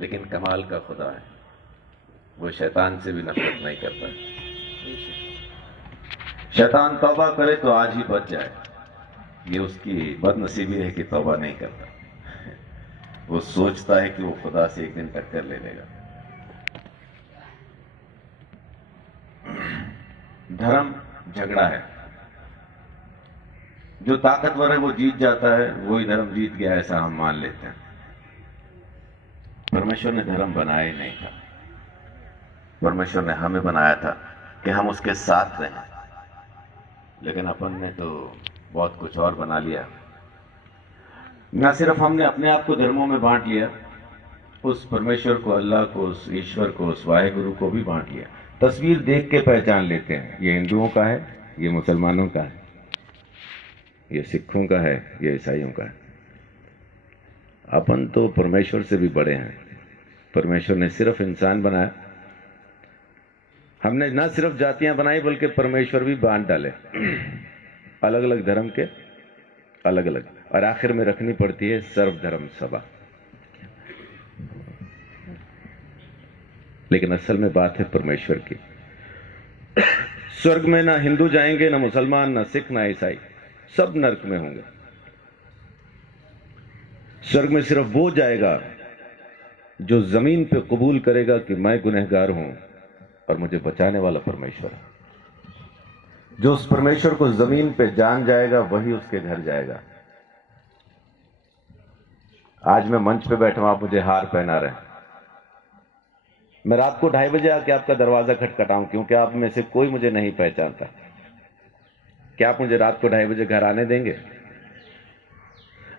लेकिन कमाल का खुदा है, वो शैतान से भी नफरत नहीं करता। शैतान तौबा करे तो आज ही बच जाए, ये उसकी बदनसीबी है कि तौबा नहीं करता। वो सोचता है कि वो खुदा से एक दिन टक्कर ले लेगा। धर्म झगड़ा है, जो ताकतवर है वो जीत जाता है, वही धर्म जीत गया ऐसा हम मान लेते हैं। परमेश्वर ने धर्म बनाया ही नहीं था, परमेश्वर ने हमें बनाया था कि हम उसके साथ रहें, लेकिन अपन ने तो बहुत कुछ और बना लिया। न सिर्फ हमने अपने आप को धर्मों में बांट लिया, उस परमेश्वर को, अल्लाह को, उस ईश्वर को, उस वाहेगुरु को भी बांट लिया। तस्वीर देख के पहचान लेते हैं, ये हिंदुओं का है, ये मुसलमानों का है, ये सिखों का है, ये ईसाइयों का है। अपन तो परमेश्वर से भी बड़े हैं। परमेश्वर ने सिर्फ इंसान बनाया, हमने ना सिर्फ जातियां बनाई बल्कि परमेश्वर भी बांट डाले अलग अलग धर्म के, अलग अलग, और आखिर में रखनी पड़ती है सर्वधर्म सभा। लेकिन असल में बात है परमेश्वर की। स्वर्ग में ना हिंदू जाएंगे, ना मुसलमान, ना सिख, ना ईसाई, सब नरक में होंगे। स्वर्ग में सिर्फ वो जाएगा जो जमीन पे कबूल करेगा कि मैं गुनहगार हूं और मुझे बचाने वाला परमेश्वर है। जो उस परमेश्वर को जमीन पे जान जाएगा वही उसके घर जाएगा। आज मैं मंच पे बैठा हूं, आप मुझे हार पहना रहे हैं, मैं रात को 2:30 बजे आके आपका दरवाजा खटखटाऊं क्योंकि आप में से कोई मुझे नहीं पहचानता, क्या आप मुझे रात को 2:30 बजे घर आने देंगे?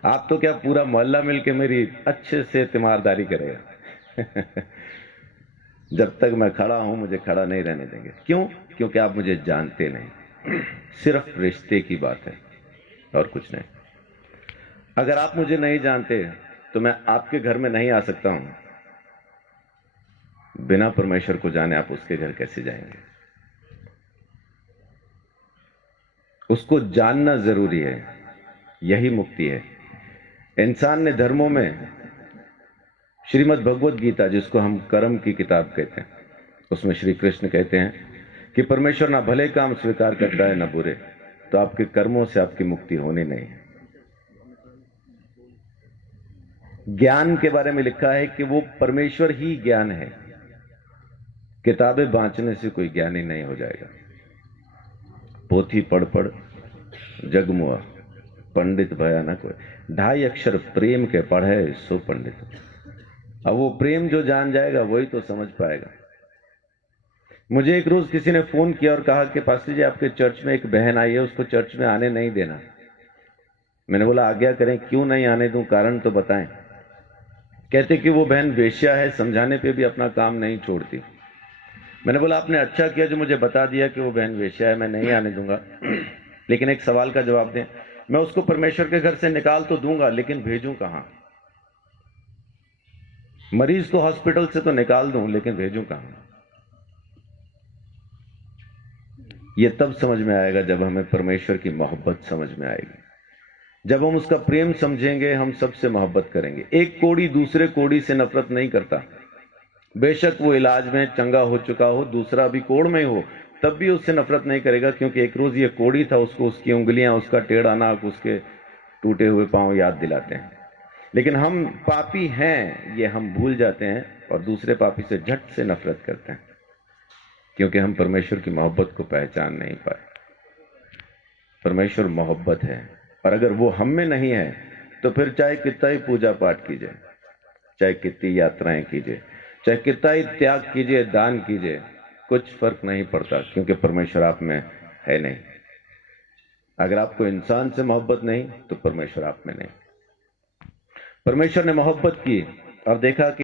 आप तो क्या पूरा मोहल्ला मिलके मेरी अच्छे से तीमारदारी करेगा जब तक मैं खड़ा हूं मुझे खड़ा नहीं रहने देंगे। क्यों? क्योंकि आप मुझे जानते नहीं सिर्फ रिश्ते की बात है और कुछ नहीं। अगर आप मुझे नहीं जानते तो मैं आपके घर में नहीं आ सकता हूं, बिना परमेश्वर को जाने आप उसके घर कैसे जाएंगे? उसको जानना जरूरी है, यही मुक्ति है। इंसान ने धर्मों में श्रीमद् भगवत गीता, जिसको हम कर्म की किताब कहते हैं, उसमें श्री कृष्ण कहते हैं कि परमेश्वर ना भले काम स्वीकार करता है ना बुरे, तो आपके कर्मों से आपकी मुक्ति होनी नहीं है। ज्ञान के बारे में लिखा है कि वो परमेश्वर ही ज्ञान है, किताबें बांचने से कोई ज्ञानी नहीं हो जाएगा। पोथी पढ़ पढ़ जगमुआ, पंडित भया न कोई, 2.5 अक्षर प्रेम के पढ़े सो पंडित। अब वो प्रेम जो जान जाएगा वही तो समझ पाएगा। मुझे एक रोज किसी ने फोन किया और कहा कि पास्टर जी आपके चर्च में एक बहन आई है, उसको चर्च में आने नहीं देना। मैंने बोला आज्ञा करें, क्यों नहीं आने दूं, कारण तो बताएं। कहते कि वो बहन वेश्या है, समझाने पे भी अपना काम नहीं छोड़ती। मैंने बोला आपने अच्छा किया जो मुझे बता दिया कि वो बहन वेश्या है, मैं नहीं आने दूंगा लेकिन एक सवाल का जवाब दें, मैं उसको परमेश्वर के घर से निकाल तो दूंगा लेकिन भेजूं कहां? मरीज को हॉस्पिटल से तो निकाल दूं लेकिन भेजूं कहां? ये तब समझ में आएगा जब हमें परमेश्वर की मोहब्बत समझ में आएगी, जब हम उसका प्रेम समझेंगे, हम सबसे मोहब्बत करेंगे। एक कोढ़ी दूसरे कोढ़ी से नफरत नहीं करता, बेशक वो इलाज में चंगा हो चुका हो, दूसरा भी कोढ़ में हो, तब भी उससे नफरत नहीं करेगा, क्योंकि एक रोज ये कोढ़ी था, उसको उसकी उंगलियां, उसका टेढ़ा नाक, उसके टूटे हुए पांव याद दिलाते हैं। लेकिन हम पापी हैं ये हम भूल जाते हैं और दूसरे पापी से झट से नफरत करते हैं, क्योंकि हम परमेश्वर की मोहब्बत को पहचान नहीं पाए। परमेश्वर मोहब्बत है, और अगर वो हम में नहीं है तो फिर चाहे कितना ही पूजा पाठ कीजिए, चाहे कितनी यात्राएं कीजिए, चाहे कितना ही त्याग कीजिए, दान कीजिए, कुछ फर्क नहीं पड़ता, क्योंकि परमेश्वर आप में है नहीं। अगर आपको इंसान से मोहब्बत नहीं तो परमेश्वर आप में नहीं। परमेश्वर ने मोहब्बत की और देखा कि